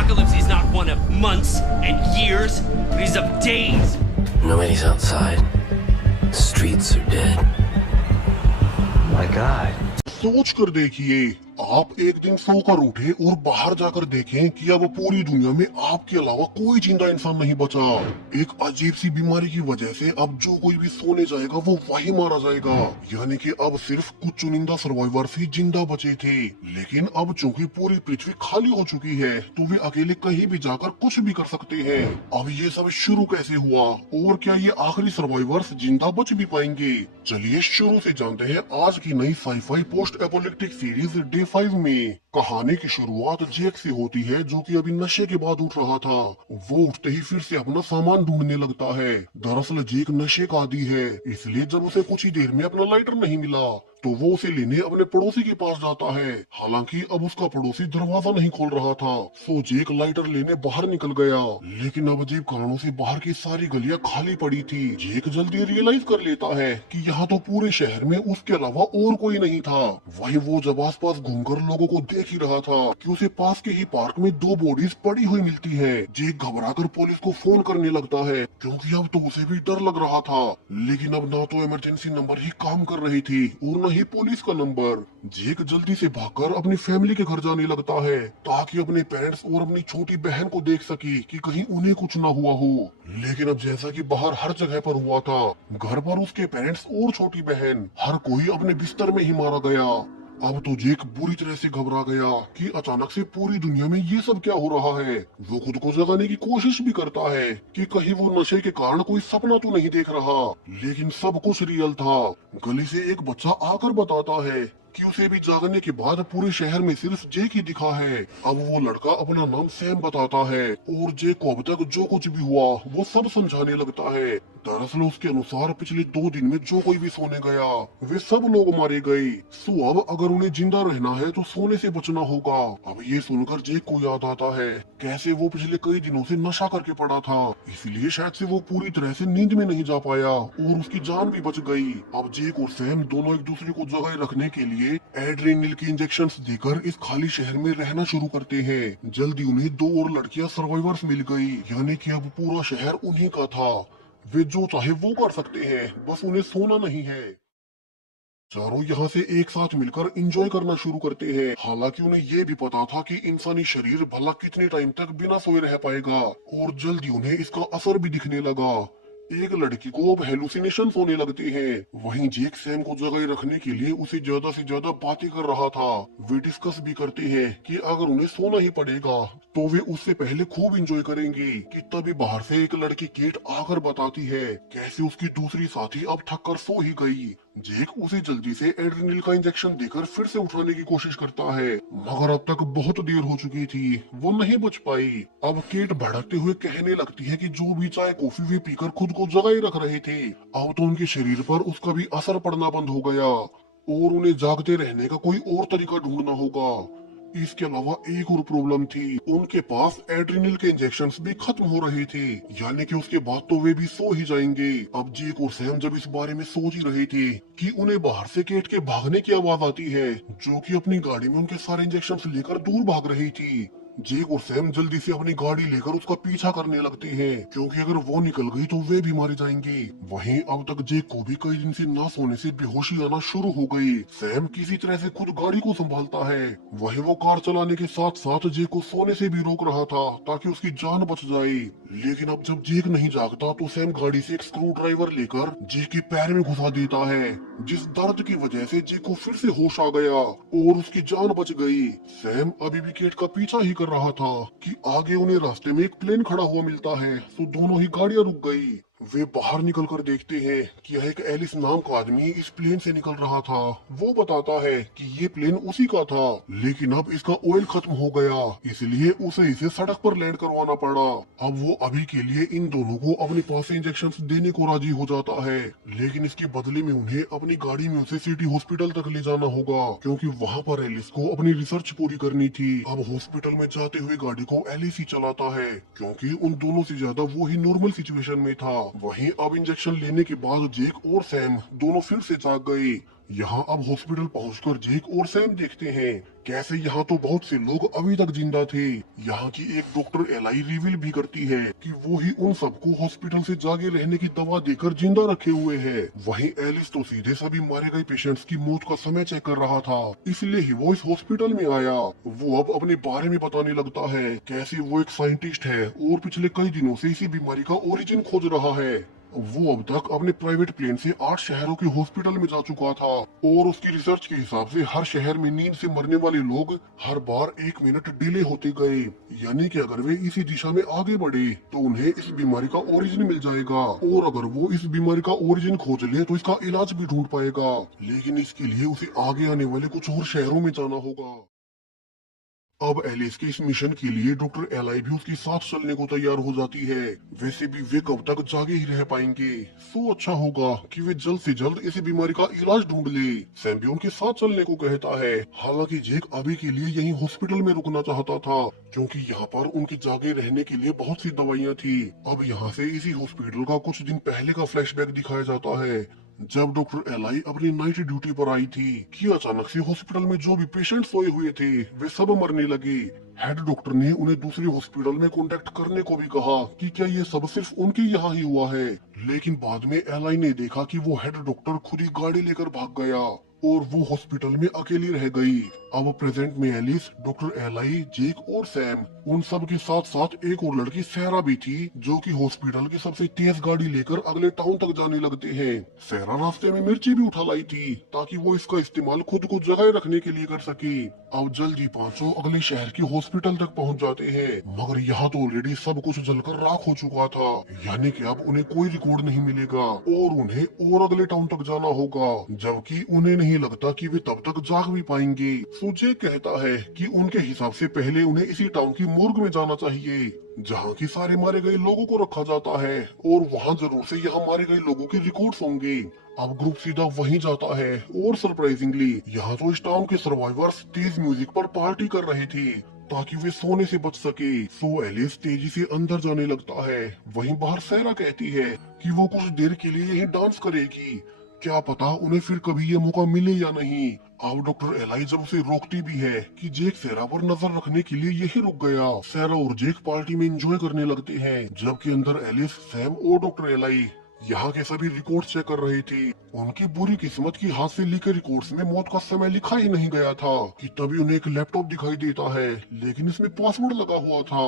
apocalypse is not one of months and years, but is of days. Nobody's outside. The streets are dead. My God. सोच कर देखिए, आप एक दिन सोकर उठे और बाहर जाकर देखें कि अब पूरी दुनिया में आपके अलावा कोई जिंदा इंसान नहीं बचा। एक अजीब सी बीमारी की वजह से अब जो कोई भी सोने जाएगा वो वही मारा जाएगा। यानी कि अब सिर्फ कुछ चुनिंदा सर्वाइवर्स ही जिंदा बचे थे। लेकिन अब चूंकि पूरी पृथ्वी खाली हो चुकी है तो वे अकेले कहीं भी जाकर कुछ भी कर सकते हैं। अब ये सब शुरू कैसे हुआ और क्या ये आखिरी सर्वाइवर्स जिंदा बच भी पाएंगे? चलिए शुरू से जानते हैं आज की नई साई-फाई पोस्ट एपोलिप्टिक सीरीज डे 5 में। कहानी की शुरुआत जेक से होती है जो कि अभी नशे के बाद उठ रहा था। वो उठते ही फिर से अपना सामान ढूंढने लगता है। दरअसल जेक नशे का आदी है, इसलिए जब उसे कुछ ही देर में अपना लाइटर नहीं मिला तो वो उसे लेने अपने पड़ोसी के पास जाता है। हालांकि अब उसका पड़ोसी दरवाजा नहीं खोल रहा था, सो जेक लाइटर लेने बाहर निकल गया। लेकिन अब अजीब कारणों से बाहर की सारी गलियां खाली पड़ी थी। जेक जल्दी रियलाइज कर लेता है कि यहाँ तो पूरे शहर में उसके अलावा और कोई नहीं था। वहीं वो जब आसपास घूमकर लोगों को देख ही रहा था कि उसे पास के ही पार्क में 2 बॉडीज पड़ी हुई मिलती है। जेक घबराकर पुलिस को फोन करने लगता है क्योंकि अब तो उसे भी डर लग रहा था। लेकिन अब ना तो इमरजेंसी नंबर ही काम कर रही थी और ही पुलिस का नंबर। जेक जल्दी से भागकर अपनी फैमिली के घर जाने लगता है ताकि अपने पेरेंट्स और अपनी छोटी बहन को देख सके कि कहीं उन्हें कुछ ना हुआ हो। लेकिन अब जैसा कि बाहर हर जगह पर हुआ था, घर पर उसके पेरेंट्स और छोटी बहन हर कोई अपने बिस्तर में ही मारा गया। अब तो जेक बुरी तरह से घबरा गया कि अचानक से पूरी दुनिया में ये सब क्या हो रहा है। वो खुद को जगाने की कोशिश भी करता है कि कहीं वो नशे के कारण कोई सपना तो नहीं देख रहा, लेकिन सब कुछ रियल था। गली से एक बच्चा आकर बताता है कि उसे भी जागने के बाद पूरे शहर में सिर्फ जेक ही दिखा है। अब वो लड़का अपना नाम सैम बताता है और जेक को अब तक जो कुछ भी हुआ वो सब समझाने लगता है। दरअसल उसके अनुसार पिछले 2 दिन में जो कोई भी सोने गया वे सब लोग मारे गए। सो अब अगर उन्हें जिंदा रहना है तो सोने से बचना होगा। अब ये सुनकर जेक को याद आता है कैसे वो पिछले कई दिनों से नशा करके पड़ा था, इसलिए शायद से वो पूरी तरह से नींद में नहीं जा पाया और उसकी जान भी बच गई। अब जेक और सैम दोनों एक दूसरे को जगाए रखने के लिए एड्रेनलिन के इंजेक्शंस देकर इस खाली शहर में रहना शुरू करते हैं। जल्दी उन्हें 2 और लड़कियां सर्वाइवर्स मिल गई, यानी कि अब पूरा शहर उन्हीं का था। वे जो चाहे वो कर सकते हैं, बस उन्हें सोना नहीं है। चारों यहाँ से एक साथ मिलकर एंजॉय करना शुरू करते हैं। हालांकि उन्हें ये भी पता था कि इंसानी शरीर भला कितने टाइम तक बिना सोए रह पाएगा और जल्दी उन्हें इसका असर भी दिखने लगा। एक लड़की को अब हेलुसिनेशन होने लगते हैं। वहीं जेक सैम को जगाए रखने के लिए उसे ज्यादा से ज्यादा बातें कर रहा था। वे डिस्कस भी करते हैं कि अगर उन्हें सोना ही पड़ेगा तो वे उससे पहले खूब एंजॉय करेंगे कि तभी बाहर से एक लड़की केट आकर बताती है कैसे उसकी दूसरी साथी अब थक कर सो ही गई। जेक उसे जल्दी से एड्रेनलिन का इंजेक्शन देकर फिर से उठाने की कोशिश करता है, मगर अब तक बहुत देर हो चुकी थी, वो नहीं बच पाई। अब केट भड़कते हुए कहने लगती है कि जो भी चाय कॉफी वे पीकर खुद को जगाए रख रहे थे, अब तो उनके शरीर पर उसका भी असर पड़ना बंद हो गया और उन्हें जागते रहने का कोई और तरीका ढूंढना होगा। इसके अलावा एक और प्रॉब्लम थी, उनके पास एड्रेनलिन के इंजेक्शंस भी खत्म हो रहे थे, यानी कि उसके बाद तो वे भी सो ही जाएंगे। अब जेक और सैम जब इस बारे में सोच ही रहे थे कि उन्हें बाहर से केट के भागने की आवाज आती है, जो कि अपनी गाड़ी में उनके सारे इंजेक्शंस लेकर दूर भाग रही थी। जेक और सैम जल्दी से अपनी गाड़ी लेकर उसका पीछा करने लगते हैं क्योंकि अगर वो निकल गई तो वे भी मारे जाएंगे। वहीं अब तक जेक को भी कई दिन से ना सोने से बेहोशी आना शुरू हो गई। सैम किसी तरह से खुद गाड़ी को संभालता है। वहीं वो कार चलाने के साथ साथ जेक को सोने से भी रोक रहा था ताकि उसकी जान बच जाए। लेकिन अब जब जेक नहीं जागता तो सैम गाड़ी से एक स्क्रू ड्राइवर लेकर जेक के पैर में घुसा देता है, जिस दर्द की वजह से जेक को फिर से होश आ गया और उसकी जान बच गई। सैम अभी भी केट का पीछा ही कर रहा था कि आगे उन्हें रास्ते में एक प्लेन खड़ा हुआ मिलता है, तो दोनों ही गाड़ियां रुक गई। वे बाहर निकलकर देखते हैं कि यह एक एलिस नाम का आदमी इस प्लेन से निकल रहा था। वो बताता है कि ये प्लेन उसी का था, लेकिन अब इसका ऑयल खत्म हो गया, इसलिए उसे इसे सड़क पर लैंड करवाना पड़ा। अब वो अभी के लिए इन दोनों को अपने पास से इंजेक्शंस देने को राजी हो जाता है, लेकिन इसके बदले में उन्हें अपनी गाड़ी में उसे सिटी हॉस्पिटल तक ले जाना होगा क्योंकि वहाँ पर एलिस को अपनी रिसर्च पूरी करनी थी। अब हॉस्पिटल में जाते हुए गाड़ी को एलिस ही चलाता है क्योंकि उन दोनों से ज्यादा वो ही नॉर्मल सिचुएशन में था। वहीं अब इंजेक्शन लेने के बाद जेक और सैम दोनों फिर से जाग गए। यहाँ अब हॉस्पिटल पहुंचकर जेक और सैम देखते हैं कैसे यहाँ तो बहुत से लोग अभी तक जिंदा थे। यहाँ की एक डॉक्टर एलाई रिवील भी करती है कि वो ही उन सबको हॉस्पिटल से जागे रहने की दवा देकर जिंदा रखे हुए है। वहीं एलिस तो सीधे सभी मारे गए पेशेंट्स की मौत का समय चेक कर रहा था, इसलिए ही वो इस हॉस्पिटल में आया। वो अब अपने बारे में बताने लगता है कैसे वो एक साइंटिस्ट है और पिछले कई दिनों से इसी बीमारी का ओरिजिन खोज रहा है। वो अब तक अपने प्राइवेट प्लेन से 8 शहरों के हॉस्पिटल में जा चुका था और उसकी रिसर्च के हिसाब से हर शहर में नींद से मरने वाले लोग हर बार 1 मिनट डिले होते गए, यानी कि अगर वे इसी दिशा में आगे बढ़े तो उन्हें इस बीमारी का ओरिजिन मिल जाएगा और अगर वो इस बीमारी का ओरिजिन खोज ले तो इसका इलाज भी ढूंढ पाएगा। लेकिन इसके लिए उसे आगे आने वाले कुछ और शहरों में जाना होगा। अब एलिस के इस मिशन के लिए डॉक्टर एलाई भी उसके साथ चलने को तैयार हो जाती है। वैसे भी वे कब तक जागे ही रह पाएंगे, सो अच्छा होगा कि वे जल्द से जल्द इस बीमारी का इलाज ढूंढ ले। सैम भी उनके साथ चलने को कहता है। हालांकि जेक अभी के लिए यही हॉस्पिटल में रुकना चाहता था क्योंकि यहाँ पर उनके जागे रहने के लिए बहुत सी दवाइयाँ थी। अब यहाँ से इसी हॉस्पिटल का कुछ दिन पहले का फ्लैशबैक दिखाया जाता है जब डॉक्टर एलाई अपनी नाइट ड्यूटी पर आई थी कि अचानक से हॉस्पिटल में जो भी पेशेंट सोए हुए थे वे सब मरने लगे। हेड डॉक्टर ने उन्हें दूसरे हॉस्पिटल में कांटेक्ट करने को भी कहा कि क्या ये सब सिर्फ उनके यहाँ ही हुआ है, लेकिन बाद में एलाई ने देखा कि वो हेड डॉक्टर खुद ही गाड़ी लेकर भाग गया और वो हॉस्पिटल में अकेली रह गई। अब प्रेजेंट में एलिस, डॉक्टर एलाई, जेक और सैम, उन सब के साथ साथ एक और लड़की सहरा भी थी जो कि हॉस्पिटल की सबसे तेज गाड़ी लेकर अगले टाउन तक जाने लगते हैं। सहरा रास्ते में मिर्ची भी उठा लाई थी ताकि वो इसका इस्तेमाल खुद को जगाए रखने के लिए कर सके। अब जल्दी पांचों अगले शहर के हॉस्पिटल तक पहुंच जाते हैं, मगर यहाँ तो ऑलरेडी सब कुछ जलकर राख हो चुका था, यानी कि अब उन्हें कोई रिकॉर्ड नहीं मिलेगा और उन्हें और अगले टाउन तक जाना होगा, जबकि उन्हें नहीं लगता कि वे तब तक जाग भी पाएंगे। सुजे कहता है कि उनके हिसाब से पहले उन्हें इसी टाउन की मोर्ग में जाना चाहिए जहाँ की सारे मारे गए लोगों को रखा जाता है और वहाँ जरूर से यहाँ मारे गए लोगों के रिकॉर्ड्स होंगे। अब ग्रुप सीधा वहीं जाता है और सरप्राइजिंगली यहाँ तो इस टाउन के सर्वाइवर्स तेज म्यूजिक पर पार्टी कर रहे थे ताकि वे सोने से बच सके। सो एलिस तेजी से अंदर जाने लगता है। वहीं बाहर सहरा कहती है कि वो कुछ देर के लिए यहीं डांस करेगी, क्या पता उन्हें फिर कभी ये मौका मिले या नहीं। अब डॉक्टर एलाई जब उसे रोकती भी है कि जेक सहरा पर नजर रखने के लिए यही रुक गया। सहरा और जेक पार्टी में एंजॉय करने लगते हैं जबकि अंदर एलिस, सैम और डॉक्टर एलाई यहाँ के सभी रिकॉर्ड चेक कर रहे थे। उनकी बुरी किस्मत की हाथ से लिखे रिकॉर्ड्स में मौत का समय लिखा ही नहीं गया था कि तभी उन्हें एक लैपटॉप दिखाई देता है, लेकिन इसमें पासवर्ड लगा हुआ था,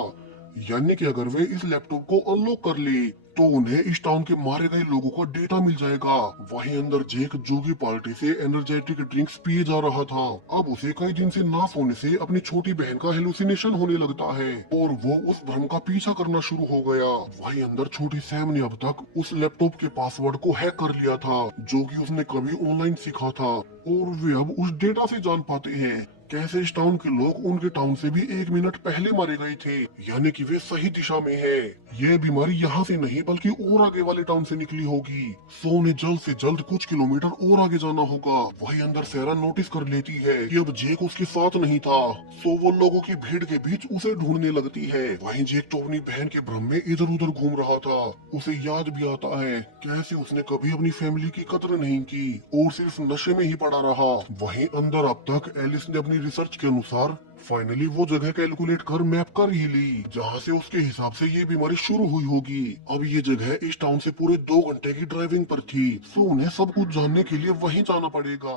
यानी कि अगर वे इस लैपटॉप को अनलॉक कर ले तो उन्हें इस टाउन के मारे गए लोगों का डेटा मिल जाएगा। वहीं अंदर जेक जोगी पार्टी से एनर्जेटिक ड्रिंक्स पिए जा रहा था। अब उसे कई दिन से ना सोने से अपनी छोटी बहन का हेलुसिनेशन होने लगता है और वो उस भ्रम का पीछा करना शुरू हो गया। वहीं अंदर छोटी सैम ने अब तक उस लैपटॉप के पासवर्ड को हैक कर लिया था जो कि उसने कभी ऑनलाइन सीखा था और वे अब उस डेटा से जान पाते हैं कैसे इस टाउन के लोग उनके टाउन से भी 1 मिनट पहले मारे गए थे, यानी कि वे सही दिशा में है। ये बीमारी यहाँ से नहीं बल्कि और आगे वाले टाउन से निकली होगी। सो उन्हें जल्द से जल्द कुछ किलोमीटर और आगे जाना होगा। वही अंदर सहरा नोटिस कर लेती है कि अब जेक उसके साथ नहीं था, सो वो लोगों की भीड़ के बीच उसे ढूंढने लगती है। वहीं जेक तो अपनी बहन के भ्रम में इधर उधर घूम रहा था। उसे याद भी आता है कैसे उसने कभी अपनी फैमिली की कदर नहीं की और सिर्फ नशे में ही पड़ा रहा। वहीं अंदर अब तक एलिस ने अपनी रिसर्च के अनुसार फाइनली वो जगह कैलकुलेट कर मैप कर ही ली जहाँ से उसके हिसाब से ये बीमारी शुरू हुई होगी। अब ये जगह इस टाउन से पूरे 2 घंटे की ड्राइविंग पर थी, सो उन्हें सब कुछ जानने के लिए वहीं जाना पड़ेगा।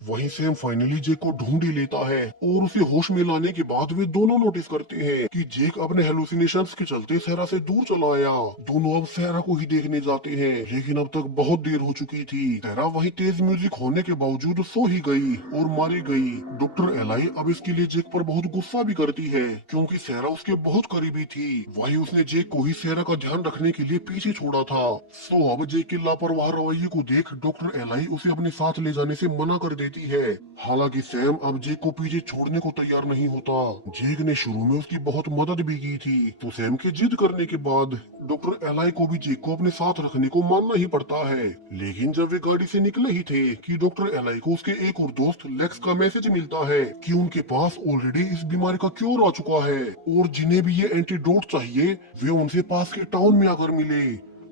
वहीं सैम फाइनली जेक को ढूंढ ही लेता है और उसे होश में लाने के बाद वे दोनों नोटिस करते हैं कि जेक अपने हेलुसिनेशंस के चलते सहरा से दूर चला आया। दोनों अब सहरा को ही देखने जाते हैं, लेकिन अब तक बहुत देर हो चुकी थी। सहरा वहीं तेज म्यूजिक होने के बावजूद सो ही गई और मारी गई। डॉक्टर एलाई अब इसके लिए जेक पर बहुत गुस्सा भी करती है क्योंकि सहरा उसके बहुत करीबी थी। वही उसने जेक को ही सहरा का ध्यान रखने के लिए पीछे छोड़ा था। सो अब जेक के लापरवाह रवैये को देख डॉक्टर एलाई उसे अपने साथ ले जाने से मना कर देती है। हालांकि सैम अब जेक को पीछे छोड़ने को तैयार नहीं होता। जेक ने शुरू में उसकी बहुत मदद भी की थी, तो सैम के जिद करने के बाद डॉक्टर एलाई को भी जेक को अपने साथ रखने को मानना ही पड़ता है। लेकिन जब वे गाड़ी से निकले ही थे कि डॉक्टर एलाई को उसके एक और दोस्त लेक्स का मैसेज मिलता है कि उनके पास ऑलरेडी इस बीमारी का क्योर आ चुका है और जिन्हें भी ये एंटीडोट चाहिए वे उनसे पास के टाउन में आकर मिले।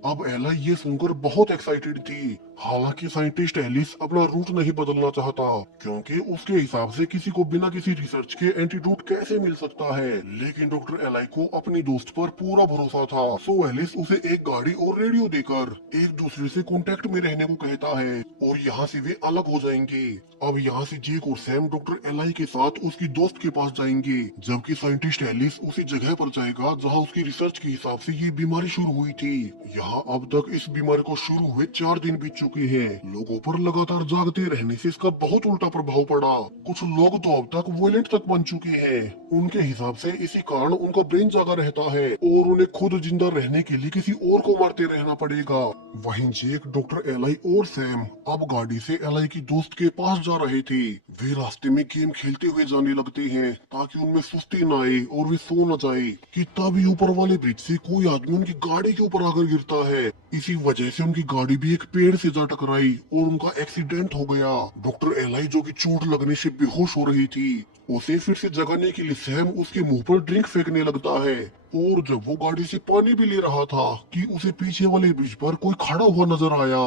अब एला ये सुनकर बहुत एक्साइटेड थी। हालांकि साइंटिस्ट एलिस अपना रूट नहीं बदलना चाहता, क्योंकि उसके हिसाब से किसी को बिना किसी रिसर्च के एंटीडोट कैसे मिल सकता है। लेकिन डॉक्टर एलाई को अपनी दोस्त पर पूरा भरोसा था। सो एलिस उसे एक गाड़ी और रेडियो देकर एक दूसरे से कांटेक्ट में रहने को कहता है और यहाँ से वे अलग हो जाएंगे। अब यहाँ से जेक और सैम डॉक्टर एलाई के साथ उसकी दोस्त के पास जाएंगे, जबकि साइंटिस्ट एलिस उसी जगह पर जाएगा जहाँ उसकी रिसर्च के हिसाब से ये बीमारी शुरू हुई थी। यहाँ अब तक इस बीमारी को शुरू हुए 4 दिन बीत चुके हैं। लोगों पर लगातार जागते रहने से इसका बहुत उल्टा प्रभाव पड़ा। कुछ लोग तो अब तक वॉयलेंट तक बन चुके हैं। उनके हिसाब से इसी कारण उनका ब्रेन जागा रहता है और उन्हें खुद जिंदा रहने के लिए किसी और को मारते रहना पड़ेगा। वहीं जेक, डॉक्टर एलाई और सैम अब गाड़ी से एलाई की दोस्त के पास जा रहे थे। वे रास्ते में गेम खेलते हुए जाने लगते हैं ताकि उनमें सुस्ती न आए और वे सो न जाए कि तभी ऊपर वाले ब्रिज से कोई आदमी उनकी गाड़ी के ऊपर आकर गिरता है। इसी वजह से उनकी गाड़ी भी एक पेड़ से जा टकराई और उनका एक्सीडेंट हो गया। डॉक्टर एलाई, जो कि चोट लगने से बेहोश हो रही थी, उसे फिर से जगाने के लिए सैम उसके मुंह पर ड्रिंक फेंकने लगता है। और जब वो गाड़ी से पानी भी ले रहा था कि उसे पीछे वाले ब्रिज पर कोई खड़ा हुआ नजर आया,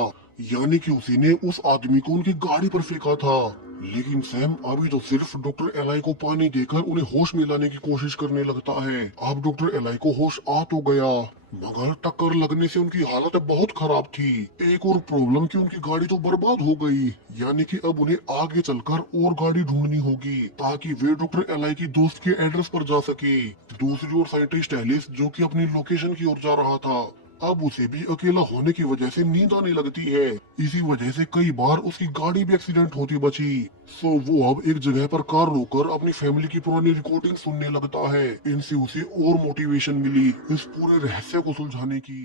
यानी कि उसी ने उस आदमी को उनकी गाड़ी पर फेंका था। लेकिन सैम अभी तो सिर्फ डॉक्टर एलाई को पानी देकर उन्हें होश में लाने की कोशिश करने लगता है। अब डॉक्टर एलाई को होश आ तो गया, मगर टक्कर लगने से उनकी हालत बहुत खराब थी। एक और प्रॉब्लम कि उनकी गाड़ी तो बर्बाद हो गई, यानी कि अब उन्हें आगे चलकर और गाड़ी ढूंढनी होगी ताकि वे डॉक्टर एलाई की दोस्त के एड्रेस पर जा सके। दूसरी ओर साइंटिस्ट एलिस, जो कि अपनी लोकेशन की ओर जा रहा था, अब उसे भी अकेला होने की वजह से नींद आने लगती है। इसी वजह से कई बार उसकी गाड़ी भी एक्सीडेंट होती बची। सो वो अब एक जगह पर कार रोककर अपनी फैमिली की पुरानी रिकॉर्डिंग सुनने लगता है। इनसे उसे और मोटिवेशन मिली इस पूरे रहस्य को सुलझाने की।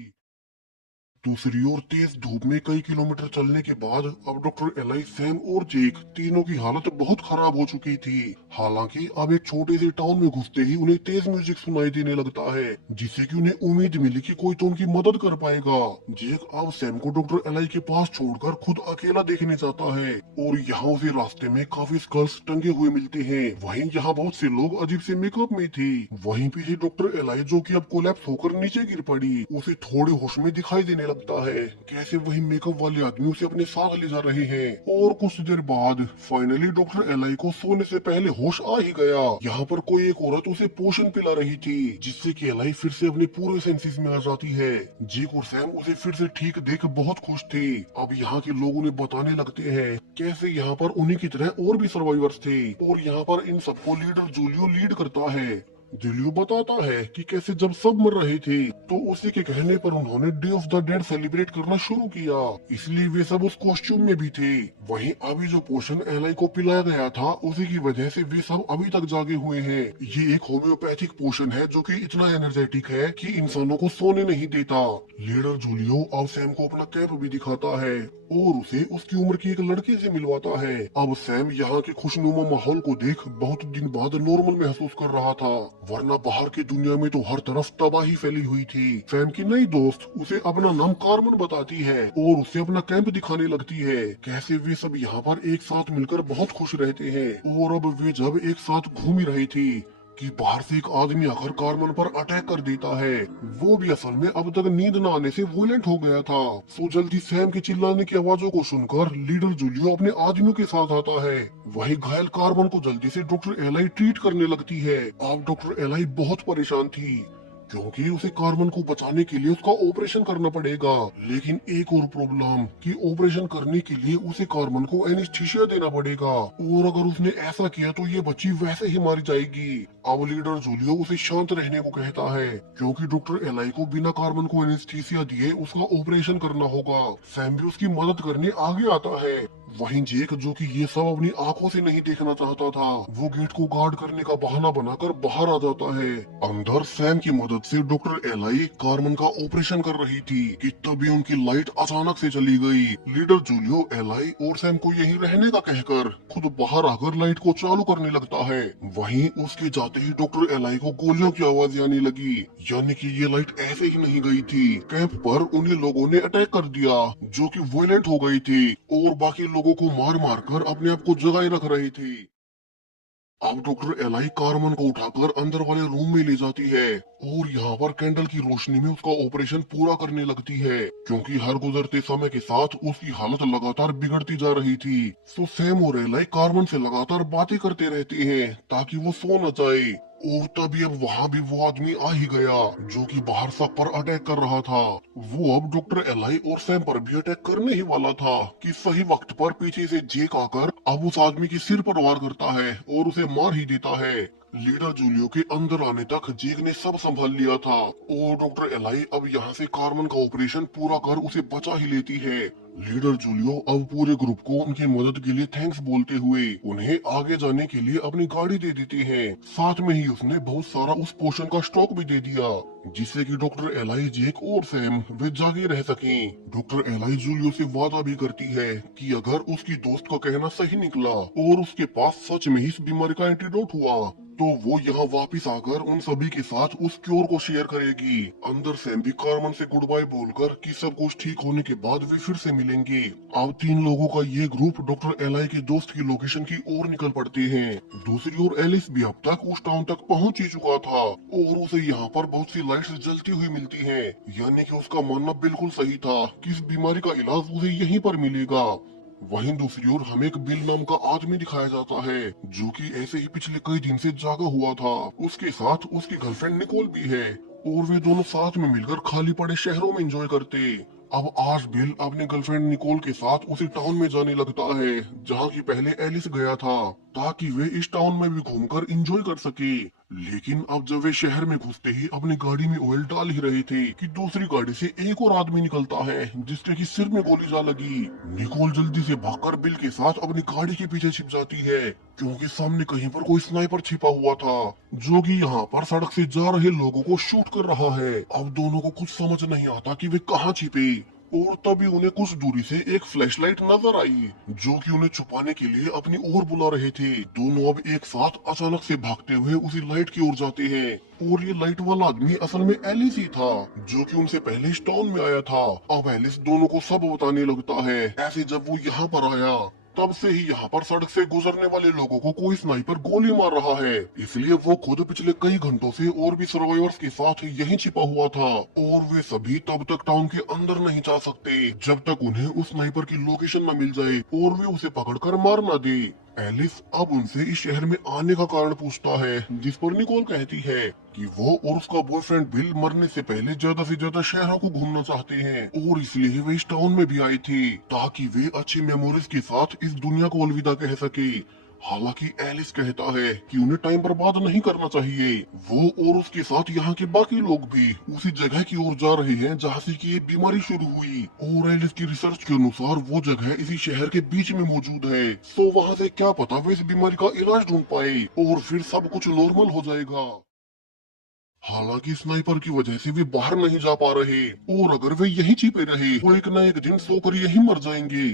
दूसरी ओर तेज धूप में कई किलोमीटर चलने के बाद अब डॉक्टर एलाई, सैम और जेक तीनों की हालत बहुत खराब हो चुकी थी। हालांकि अब एक छोटे से टाउन में घुसते ही उन्हें तेज म्यूजिक सुनाई देने लगता है, जिससे कि उन्हें उम्मीद मिली कि कोई तो उनकी मदद कर पाएगा। जेक अब सैम को डॉक्टर एलाई के पास छोड़कर खुद अकेला देखने जाता है और यहाँ उसे रास्ते में काफी स्कल्स टंगे हुए मिलते हैं। वहीं यहाँ बहुत से लोग अजीब से मेकअप में थे। वहीं पीछे डॉक्टर एलाई, जो कि अब कोलैप्स होकर नीचे गिर पड़ी, उसे थोड़े होश में दिखाई देने लगता है। कैसे वही मेकअप वाले आदमी उसे अपने साथ ले जा रहे हैं। और कुछ देर बाद फाइनली डॉक्टर एलाई को सोने से पहले होश आ ही गया। यहाँ पर कोई एक औरत उसे पोषण पिला रही थी, जिससे कि एलाई फिर से अपने पूरे सेंसेस में आ जाती है। जेक और सैम उसे फिर से ठीक देख बहुत खुश थे। अब यहाँ के लोग उन्हें बताने लगते हैं कैसे यहाँ पर उन्हीं की तरह और भी सर्वाइवर्स थे और यहाँ पर इन सबको लीडर जूलियो लीड करता है। जूलियो बताता है कि कैसे जब सब मर रहे थे तो उसी के कहने पर उन्होंने day of the dead celebrate करना शुरू किया, इसलिए वे सब उस कॉस्ट्यूम में भी थे। वहीं अभी जो पोषण एलाई को पिलाया गया था, उसी की वजह से वे सब अभी तक जागे हुए हैं। ये एक होम्योपैथिक पोषण है जो कि इतना एनर्जेटिक है कि इंसानों को सोने नहीं देता। लीडर जूलियो अब सैम को अपना कैप भी दिखाता है और उसे उसकी उम्र की एक लड़की से मिलवाता है। अब सैम यहाँ के खुशनुमा माहौल को देख बहुत दिन बाद नॉर्मल महसूस कर रहा था, वरना बाहर की दुनिया में तो हर तरफ तबाही फैली हुई थी। सैम की नई दोस्त उसे अपना नाम कार्मेन बताती है और उसे अपना कैंप दिखाने लगती है। कैसे वे सब यहाँ पर एक साथ मिलकर बहुत खुश रहते हैं। और अब वे जब एक साथ घूम ही रही थी कि बाहर से एक आदमी आकर कार्मेन पर अटैक कर देता है। वो भी असल में अब तक नींद न आने से वोलेंट हो गया था। सो जल्दी सैम की चिल्लाने की आवाजों को सुनकर लीडर जूलियो अपने आदमियों के साथ आता है। वही घायल कार्मेन को जल्दी से डॉक्टर एलाई ट्रीट करने लगती है। अब डॉक्टर एलाई बहुत परेशान थी क्योंकि उसे कार्मेन को बचाने के लिए उसका ऑपरेशन करना पड़ेगा। लेकिन एक और प्रॉब्लम कि ऑपरेशन करने के लिए उसे कार्मेन को एनेस्थीसिया देना पड़ेगा और अगर उसने ऐसा किया तो ये बच्ची वैसे ही मारी जाएगी। अब लीडर जूलियो उसे शांत रहने को कहता है क्योंकि डॉक्टर एलाई को बिना कार्मेन को एनेस्थीसिया दिए उसका ऑपरेशन करना होगा। सैम भी उसकी मदद करने आगे आता है। वहीं जेक, जो कि ये सब अपनी आंखों से नहीं देखना चाहता था, वो गेट को गार्ड करने का बहाना बनाकर बाहर आ जाता है। अंदर सैम की मदद से डॉक्टर एलाई कार्मेन का ऑपरेशन कर रही थी कि तभी उनकी लाइट अचानक से चली गई। लीडर जूलियो एलाई और सैम को यहीं रहने का कहकर खुद बाहर आकर लाइट को चालू करने लगता है। वहीं उसके जाते ही डॉक्टर एलाई को गोलियों की आवाज आने लगी, यानी कि ये लाइट ऐसे ही नहीं गई थी। कैंप पर उन्हें लोगों ने अटैक कर दिया जो कि वायलेंट हो गई थी और बाकी लोगों को मार मार कर अपने आप को जगाए रख रहे थे। अब डॉक्टर एलाई कार्मन को उठाकर अंदर वाले रूम में ले जाती है और यहाँ पर कैंडल की रोशनी में उसका ऑपरेशन पूरा करने लगती है, क्योंकि हर गुजरते समय के साथ उसकी हालत लगातार बिगड़ती जा रही थी। तो सैम और एलाई कार्मन से लगातार बातें करते रहते हैं ताकि वो सो न जाए। और तभी अब वहाँ भी वो आदमी आ ही गया जो कि बाहर सब पर अटैक कर रहा था। वो अब डॉक्टर एलाई और सैम पर भी अटैक करने ही वाला था कि सही वक्त पर पीछे से जेक आकर अब उस आदमी के सिर पर वार करता है और उसे मार ही देता है। लीडर जूलियो के अंदर आने तक जेक ने सब संभाल लिया था और डॉक्टर एलाई अब यहाँ से कार्मन का ऑपरेशन पूरा कर उसे बचा ही लेती है। लीडर जूलियो अब पूरे ग्रुप को उनकी मदद के लिए थैंक्स बोलते हुए उन्हें आगे जाने के लिए अपनी गाड़ी दे देते हैं। साथ में ही उसने बहुत सारा उस पोशन का स्टॉक भी दे दिया जिससे कि डॉक्टर एलाई, जेक और सैम वे जागे रह सकें। डॉक्टर एलाई जूलियो से वादा भी करती है कि अगर उसकी दोस्त का कहना सही निकला और उसके पास सच में ही इस बीमारी का एंटीडोट हुआ तो वो यहाँ वापिस आकर उन सभी के साथ उस क्योर को शेयर करेगी। अंदर सैम भी कार्मन से गुड बाय बोलकर कि सब कुछ ठीक होने के बाद वे फिर से मिलेंगे। अब 3 लोगों का ये ग्रुप डॉक्टर एलाई के दोस्त की लोकेशन की ओर निकल पड़ते हैं। दूसरी ओर एलिस भी अब तक उस टाउन तक पहुंच ही चुका था और उसे यहाँ पर बहुत सी लाइट्स जलती हुई मिलती हैं, यानी कि उसका मानना बिल्कुल सही था कि इस बीमारी का इलाज उसे यहीं पर मिलेगा। वहीं दूसरी ओर हमें एक बिल नाम का आदमी दिखाया जाता है जो कि ऐसे ही पिछले कई दिन से जागा हुआ था। उसके साथ उसकी गर्लफ्रेंड निकोल भी है और वे दोनों साथ में मिलकर खाली पड़े शहरों में एंजॉय करते। अब आज बिल अपने गर्लफ्रेंड निकोल के साथ उसी टाउन में जाने लगता है जहाँ की पहले एलिस गया था ताकि वे इस टाउन में भी घूमकर एंजॉय कर सके। लेकिन अब जब वे शहर में घुसते ही अपनी गाड़ी में ऑयल डाल ही रहे थे कि दूसरी गाड़ी से एक और आदमी निकलता है जिसके की सिर में गोली जा लगी। निकोल जल्दी से भागकर बिल के साथ अपनी गाड़ी के पीछे छिप जाती है क्योंकि सामने कहीं पर कोई स्नाइपर छिपा हुआ था जो कि यहाँ पर सड़क से जा रहे लोगों को शूट कर रहा है। अब दोनों को कुछ समझ नहीं आता कि वे कहाँ छिपे और तभी उन्हें कुछ दूरी से एक फ्लैशलाइट नजर आई जो कि उन्हें छुपाने के लिए अपनी ओर बुला रहे थे। दोनों अब एक साथ अचानक से भागते हुए उसी लाइट की ओर जाते हैं और ये लाइट वाला आदमी असल में एलिस ही था जो कि उनसे पहले इस टाउन में आया था। अब एलिस दोनों को सब बताने लगता है। ऐसे जब वो यहाँ पर आया तब से ही यहाँ पर सड़क से गुजरने वाले लोगों को कोई स्नाइपर गोली मार रहा है, इसलिए वो खुद पिछले कई घंटों से और भी सर्वाइवर्स के साथ यहीं छिपा हुआ था और वे सभी तब तक टाउन के अंदर नहीं जा सकते जब तक उन्हें उस स्नाइपर की लोकेशन न मिल जाए और वे उसे पकड़कर मार न दे। एलिस अब उनसे इस शहर में आने का कारण पूछता है जिस पर निकोल कहती है कि वो और उसका बॉयफ्रेंड बिल मरने से पहले ज्यादा से ज्यादा शहरों को घूमना चाहते हैं और इसलिए वे इस टाउन में भी आए थे ताकि वे अच्छी मेमोरीज के साथ इस दुनिया को अलविदा कह सके। हालांकि एलिस कहता है कि उन्हें टाइम बर्बाद नहीं करना चाहिए। वो और उसके साथ यहाँ के बाकी लोग भी उसी जगह की ओर जा रहे हैं जहाँ से कि ये बीमारी शुरू हुई और एलिस की रिसर्च के अनुसार वो जगह इसी शहर के बीच में मौजूद है। तो वहाँ से क्या पता वे इस बीमारी का इलाज ढूंढ पाए और फिर सब कुछ नॉर्मल हो जाएगा। हालांकि स्नाइपर की वजह से वे बाहर नहीं जा पा रहे और अगर वे यहीं छिपे रहे तो एक न एक दिन सोकर यहीं मर जाएंगे।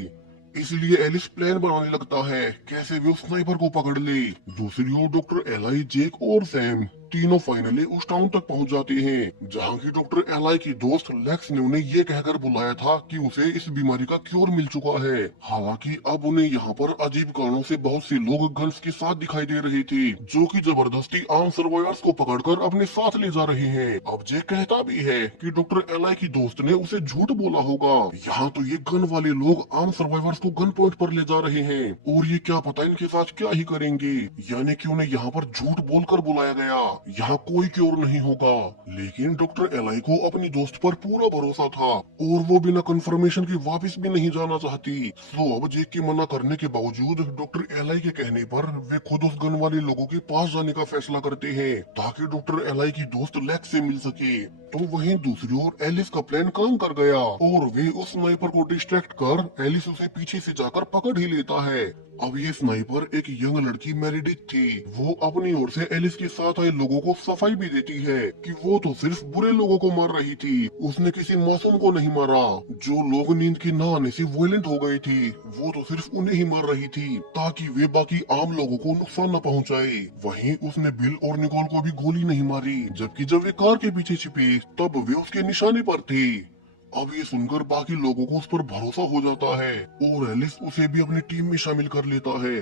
इसलिए एलिस प्लान बनाने लगता है कैसे वे उस स्नाइपर को पकड़ ले। दूसरी ओर डॉक्टर एलाई, जेक और सैम तीनों फाइनली उस टाउन तक पहुंच जाते हैं जहां की डॉक्टर एलाई की दोस्त लेक्स ने उन्हें ये कहकर बुलाया था कि उसे इस बीमारी का क्योर मिल चुका है। हालांकि अब उन्हें यहाँ पर अजीब कारणों से बहुत से लोग गर्ल्स के साथ दिखाई दे रहे थे जो कि जबरदस्ती आम सर्वाइवर्स को पकड़कर अपने साथ ले जा रहे हैं। अब जेक कहता भी है कि डॉक्टर एलाई की दोस्त ने उसे झूठ बोला होगा। यहाँ तो ये गन वाले लोग आम सर्वाइवर्स को गन पॉइंट पर ले जा रहे हैं और ये क्या पता इनके साथ क्या ही करेंगे, यानी कि उन्हें यहाँ पर झूठ बोलकर बुलाया गया। यहाँ कोई क्योर नहीं होगा। लेकिन डॉक्टर एलाई को अपनी दोस्त पर पूरा भरोसा था और वो बिना कंफर्मेशन के वापस भी नहीं जाना चाहती। तो अब जेक के मना करने के बावजूद डॉक्टर एलाई के कहने पर वे खुद उस गन वाले लोगों के पास जाने का फैसला करते हैं ताकि डॉक्टर एलाई की दोस्त लेक्स से मिल सके। तो वहीं दूसरी ओर एलिस का प्लान काम कर गया और वे उस स्नाइपर को डिस्ट्रैक्ट कर एलिस उसे पीछे से जाकर पकड़ ही लेता है। अब ये स्नाइपर एक यंग लड़की मेरिडिथ थी। वो अपनी ओर से एलिस के साथ आए लोगों को सफाई भी देती है कि वो तो सिर्फ बुरे लोगों को मार रही थी, उसने किसी मासूम को नहीं मारा। जो लोग नींद के न आने से वायलेंट हो गए थे वो तो सिर्फ उन्हें ही मार रही थी ताकि वे बाकी आम लोगों को नुकसान न पहुंचाए। वहीं उसने बिल और निकोल को भी गोली नहीं मारी, जबकि जब वे कार के पीछे छिपे तब वे उसके निशाने पर थे। अब ये सुनकर बाकी लोगों को उस पर भरोसा हो जाता है और एलिस उसे भी अपनी टीम में शामिल कर लेता है।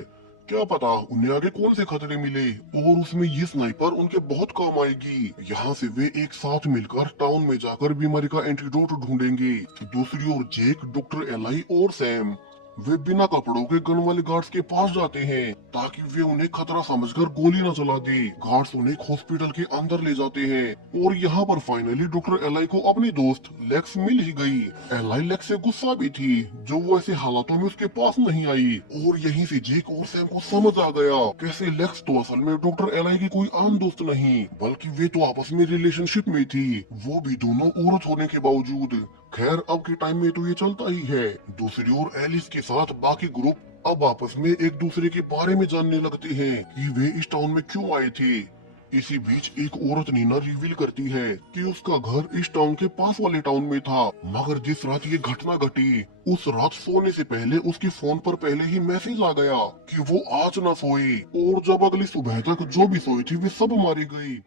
क्या पता उन्हें आगे कौन से खतरे मिले, और उसमें ये स्नाइपर उनके बहुत काम आएगी। यहाँ से वे एक साथ मिलकर टाउन में जाकर बीमारी का एंटीडोट ढूंढेंगे। दूसरी ओर जेक, डॉक्टर एलाई और सैम वे बिना कपड़ों के गन वाले गार्ड्स के पास जाते हैं ताकि वे उन्हें खतरा समझकर गोली न चला दे। गार्ड्स उन्हें हॉस्पिटल के अंदर ले जाते हैं और यहाँ पर फाइनली डॉक्टर एलाई को अपनी दोस्त लेक्स मिल ही गई। एलाई लेक्स से गुस्सा भी थी जो वो ऐसे हालातों में उसके पास नहीं आई, और यहीं से जेक और सैम को समझ आ गया कैसे लेक्स तो असल में डॉक्टर एलाई की कोई आम दोस्त नहीं बल्कि वे तो आपस में रिलेशनशिप में थी, वो भी दोनों औरत होने के बावजूद। खैर अब के टाइम में तो ये चलता ही है। दूसरी ओर एलिस के साथ बाकी ग्रुप अब आपस में एक दूसरे के बारे में जानने लगते हैं कि वे इस टाउन में क्यों आए थे। इसी बीच एक औरत नीना रिवील करती है कि उसका घर इस टाउन के पास वाले टाउन में था, मगर जिस रात ये घटना घटी उस रात सोने से पहले उसके फोन पर पहले ही मैसेज आ गया कि वो आज न सोए, और जब अगली सुबह तक जो भी सोई थी वे सब मारी गई।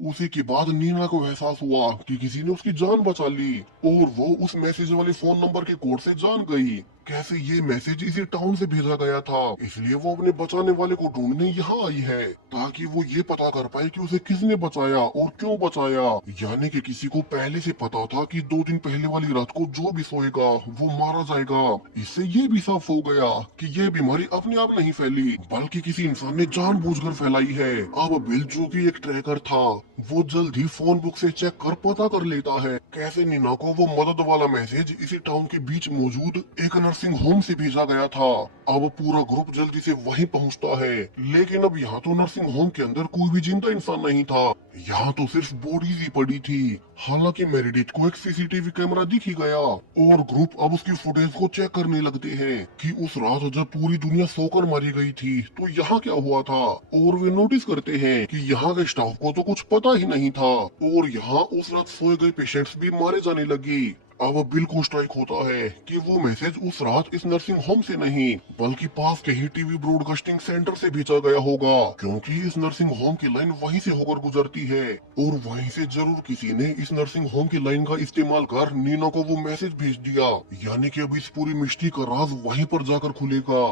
उसी के बाद नीना को एहसास हुआ कि किसी ने उसकी जान बचा ली, और वो उस मैसेज वाले फोन नंबर के कोड से जान गई कैसे ये मैसेज इसी टाउन से भेजा गया था। इसलिए वो अपने बचाने वाले को ढूंढने यहाँ आई है ताकि वो ये पता कर पाए कि उसे किसने बचाया और क्यों बचाया। यानी कि किसी को पहले से पता था कि 2 दिन पहले वाली रात को जो भी सोएगा वो मारा जाएगा। इससे ये भी साफ हो गया कि ये बीमारी अपने आप नहीं फैली बल्कि किसी इंसान ने जानबूझकर फैलाई है। अब बिल जो कि एक ट्रैकर था वो जल्द ही फोन बुक से चेक कर पता कर लेता है कैसे नीना को वो मदद वाला मैसेज इसी टाउन के बीच मौजूद एक नर्सिंग होम से भेजा गया था। अब पूरा ग्रुप जल्दी से वहीं पहुंचता है, लेकिन अब यहाँ तो नर्सिंग होम के अंदर कोई भी जिंदा इंसान नहीं था, यहाँ तो सिर्फ बॉडीज ही पड़ी थी। हालांकि मेरिडिथ को एक सीसीटीवी कैमरा दिख ही गया और ग्रुप अब उसकी फुटेज को चेक करने लगते हैं कि उस रात जब पूरी दुनिया सोकर मारी गई थी तो यहाँ क्या हुआ था। और वे नोटिस करते हैं कि यहाँ के स्टाफ को तो कुछ पता ही नहीं था और यहाँ उस रात सोए गए पेशेंट्स भी मारे जाने लगे। अब बिल को स्ट्राइक होता है कि वो मैसेज उस रात इस नर्सिंग होम से नहीं बल्कि पास के ही टीवी ब्रॉडकास्टिंग सेंटर से भेजा गया होगा, क्योंकि इस नर्सिंग होम की लाइन वहीं से होकर गुजरती है और वहीं से जरूर किसी ने इस नर्सिंग होम की लाइन का इस्तेमाल कर नीना को वो मैसेज भेज दिया। यानी कि अब इस पूरी मिस्ट्री का राज वहीं पर जाकर खुलेगा।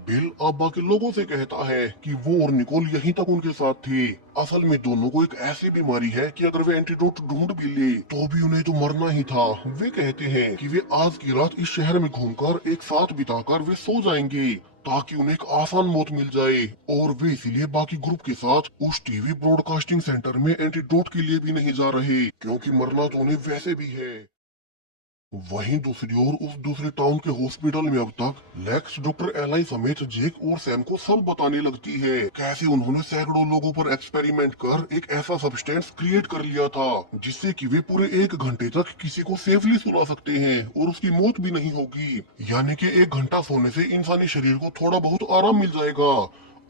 बिल अब बाकी लोगों से कहता है कि वो और निकोल यहीं तक उनके साथ थे। असल में दोनों को एक ऐसी बीमारी है कि अगर वे एंटीडोट ढूंढ भी ले तो भी उन्हें तो मरना ही था। वे कहते हैं कि वे आज की रात इस शहर में घूमकर एक साथ बिताकर वे सो जाएंगे ताकि उन्हें एक आसान मौत मिल जाए, और वे इसीलिए बाकी ग्रुप के साथ उस टीवी ब्रॉडकास्टिंग सेंटर में एंटीडोट के लिए भी नहीं जा रहे क्योंकि मरना तो उन्हें वैसे भी है। वहीं दूसरी ओर उस दूसरे टाउन के हॉस्पिटल में अब तक लेक्स डॉक्टर एलाई समेत जेक और सैम को सब बताने लगती है कैसे उन्होंने सैकड़ों लोगों पर एक्सपेरिमेंट कर एक ऐसा सब्सटेंस क्रिएट कर लिया था जिससे कि वे पूरे 1 घंटे तक किसी को सेफली सुला सकते हैं और उसकी मौत भी नहीं होगी। यानी कि 1 घंटा सोने से इंसानी शरीर को थोड़ा बहुत आराम मिल जाएगा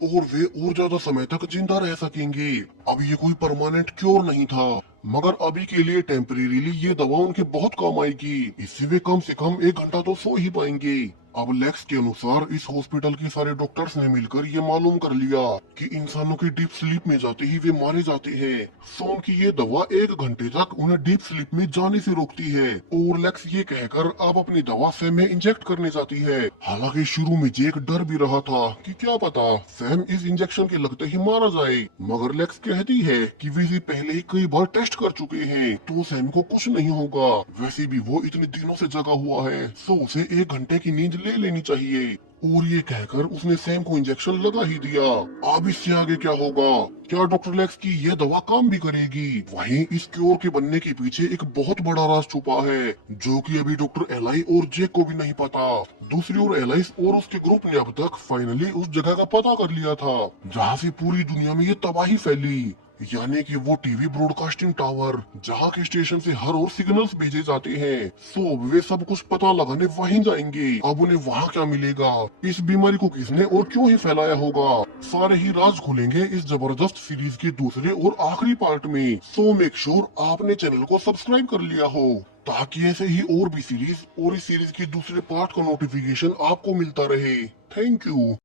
और वे और ज्यादा समय तक जिंदा रह सकेंगे। अब ये कोई परमानेंट क्योर नहीं था मगर अभी के लिए टेम्परेरीली ये दवा उनके बहुत काम आएगी। इससे वे कम से कम 1 घंटा तो सो ही पाएंगे। अब लेक्स के अनुसार इस हॉस्पिटल के सारे डॉक्टर्स ने मिलकर ये मालूम कर लिया कि इंसानों की डीप स्लीप में जाते ही वे मारे जाते हैं। सो उनकी ये दवा 1 घंटे तक उन्हें डीप स्लीप में जाने से रोकती है और लेक्स ये कहकर अब अपनी दवा सैम में इंजेक्ट करने जाती है। हालांकि शुरू में जेक डर भी रहा था कि क्या पता सैम इस इंजेक्शन के लगते ही मारा जाए, मगर लेक्स कहती है कि वे इसे पहले ही कई बार टेस्ट कर चुके हैं तो सैम को कुछ नहीं होगा। वैसे भी वो इतने दिनों से जगा हुआ है तो उसे 1 घंटे की नींद ले लेनी चाहिए। और ये कहकर उसने सैम को इंजेक्शन लगा ही दिया। अब इससे आगे क्या होगा, क्या डॉक्टर लेक्स की ये दवा काम भी करेगी? वहीं इस क्योर के बनने के पीछे एक बहुत बड़ा राज छुपा है जो कि अभी डॉक्टर एलाई और जेक को भी नहीं पता। दूसरी ओर एलाइस और उसके ग्रुप ने अब तक फाइनली उस जगह का पता कर लिया था जहाँ से पूरी दुनिया में ये तबाही फैली, यानी कि वो टीवी ब्रॉडकास्टिंग टावर जहाँ के स्टेशन से हर ओर सिग्नल्स भेजे जाते हैं। सो वे सब कुछ पता लगाने वहीं जाएंगे। अब उन्हें वहाँ क्या मिलेगा, इस बीमारी को किसने और क्यों ही फैलाया होगा, सारे ही राज खुलेंगे इस जबरदस्त सीरीज के दूसरे और आखिरी पार्ट में। सो मेक श्योर आपने चैनल को सब्सक्राइब कर लिया हो ताकि ऐसे ही और भी सीरीज और इस सीरीज के दूसरे पार्ट का नोटिफिकेशन आपको मिलता रहे। Thank you.